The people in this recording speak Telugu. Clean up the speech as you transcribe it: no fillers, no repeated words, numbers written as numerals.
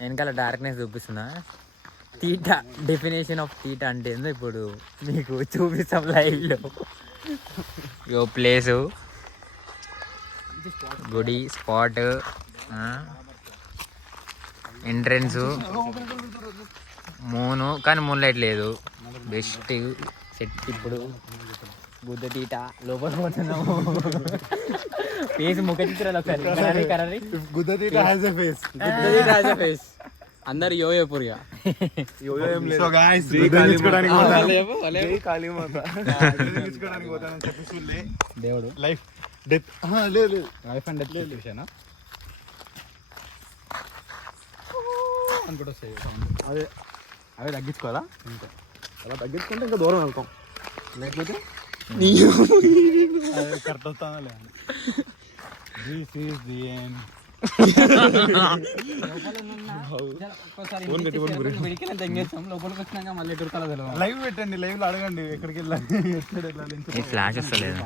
వెనకాల డార్క్నెస్ చూపిస్తున్నా. తీటా డెఫినేషన్ ఆఫ్ తీటా అంటే ఏందో ఇప్పుడు మీకు చూపిస్తాం లైవ్లో. యో ప్లేసు, గుడి స్పాట్, ఎంట్రన్స్, మూను కానీ మూన్ లైట్ లేదు. Best set. ఇప్పుడు బుద్ధ తీట లోపల పోతున్నాము. ఫేస్ ముఖ చిత్రాలు ఒకసారి. అందరు యోయోపురిగా దేవుడు లైఫ్ డెత్ లేదు, లైఫ్ అండ్ డెత్ విషయనా అనుకుంటా. అదే అదే తగ్గించుకోవాలా, ఇంకా అలా తగ్గించుకుంటే ఇంకా దూరం వెళ్తాం. లేకపోతే కరెక్ట్ వస్తానా లేదా. This is the end. Live పెట్టండి, లైవ్ లో అడగండి ఎక్కడికి వెళ్ళాలి. ఫ్లాష్ వస్తలేదు.